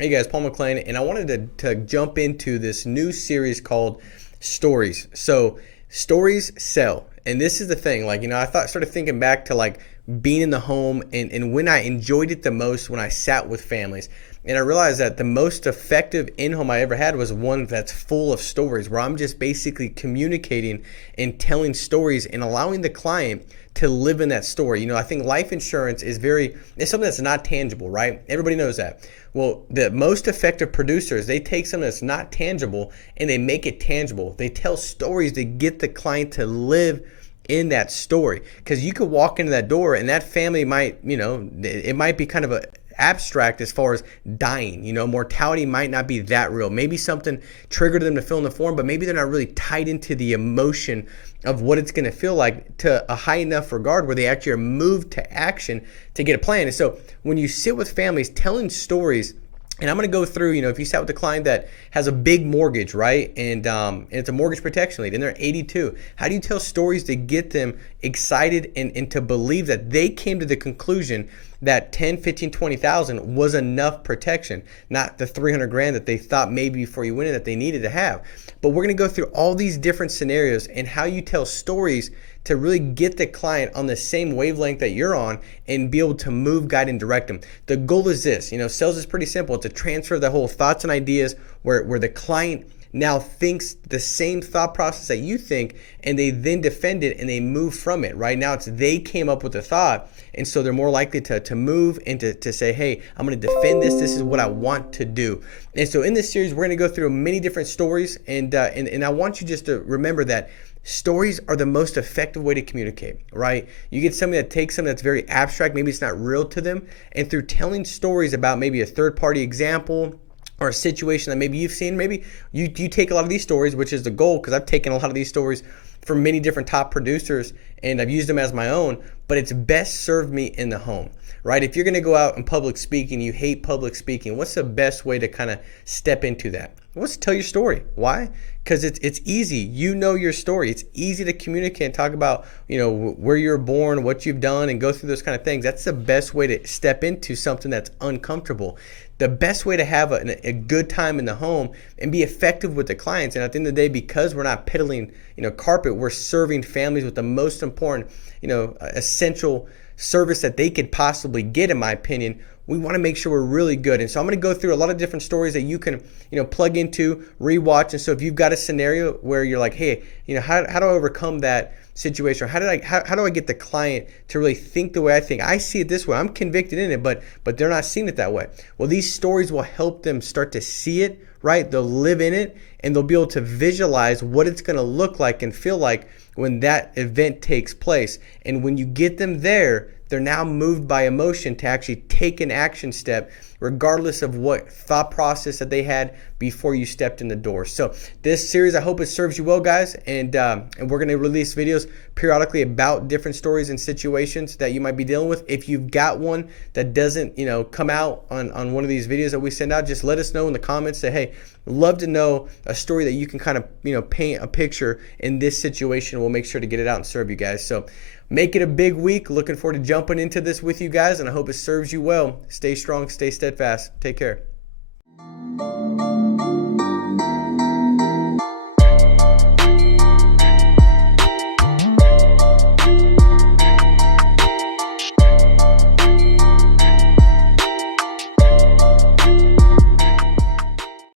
Hey guys, Paul McClain, and I wanted to jump into this new series called Stories. So, stories sell. And this is the thing, started thinking back to being in the home and when I enjoyed it the most when I sat with families. And I realized that the most effective in-home I ever had was one that's full of stories, where I'm just basically communicating and telling stories and allowing the client to live in that story. I think life insurance it's something that's not tangible, right? Everybody knows that. Well, the most effective producers, they take something that's not tangible and they make it tangible. They tell stories to get the client to live in that story. Because you could walk into that door and that family might, it might be kind of a abstract as far as dying. Mortality might not be that real. Maybe something triggered them to fill in the form, but maybe they're not really tied into the emotion of what it's going to feel like to a high enough regard where they actually are moved to action to get a plan. And so when you sit with families telling stories, and I'm going to go through, if you sat with a client that has a big mortgage, right? And it's a mortgage protection lead and they're 82. How do you tell stories to get them excited and to believe that they came to the conclusion that 10, 15, 20,000 was enough protection, not the 300 grand that they thought maybe before you went in that they needed to have. But we're going to go through all these different scenarios and how you tell stories to really get the client on the same wavelength that you're on and be able to move, guide, and direct them. The goal is this, sales is pretty simple. It's a transfer of the whole thoughts and ideas where the client now thinks the same thought process that you think, and they then defend it and they move from it. Right now, they came up with the thought, and so they're more likely to move and to say, hey, I'm going to defend this. This is what I want to do. And so in this series, we're going to go through many different stories, and I want you just to remember that stories are the most effective way to communicate, right? You get somebody that takes something that's very abstract, maybe it's not real to them, and through telling stories about maybe a third-party example or a situation that maybe you've seen, maybe you take a lot of these stories, which is the goal, because I've taken a lot of these stories from many different top producers and I've used them as my own, but it's best served me in the home, right? If you're going to go out in public speaking, you hate public speaking, what's the best way to kind of step into that? Let's tell your story. Why? Because it's easy. You know your story. It's easy to communicate and talk about, where you were born, what you've done, and go through those kind of things. That's the best way to step into something that's uncomfortable. The best way to have a good time in the home and be effective with the clients. And at the end of the day, because we're not peddling, carpet, we're serving families with the most important, essential service that they could possibly get, in my opinion. We want to make sure we're really good. And so I'm going to go through a lot of different stories that you can, plug into, rewatch. And so if you've got a scenario where you're like, hey, how do I overcome that situation? Or how do I get the client to really think the way I think? I see it this way. I'm convicted in it, but they're not seeing it that way. Well, these stories will help them start to see it, right? They'll live in it and they'll be able to visualize what it's going to look like and feel like when that event takes place. And when you get them there, they're now moved by emotion to actually take an action step, regardless of what thought process that they had before you stepped in the door. So this series, I hope it serves you well, guys. And we're going to release videos periodically about different stories and situations that you might be dealing with. If you've got one that doesn't, come out on one of these videos that we send out, just let us know in the comments. Say, hey, love to know a story that you can kind of, paint a picture in this situation. We'll make sure to get it out and serve you guys. So make it a big week. Looking forward to jumping into this with you guys, and I hope it serves you well. Stay strong, stay steadfast. Take care.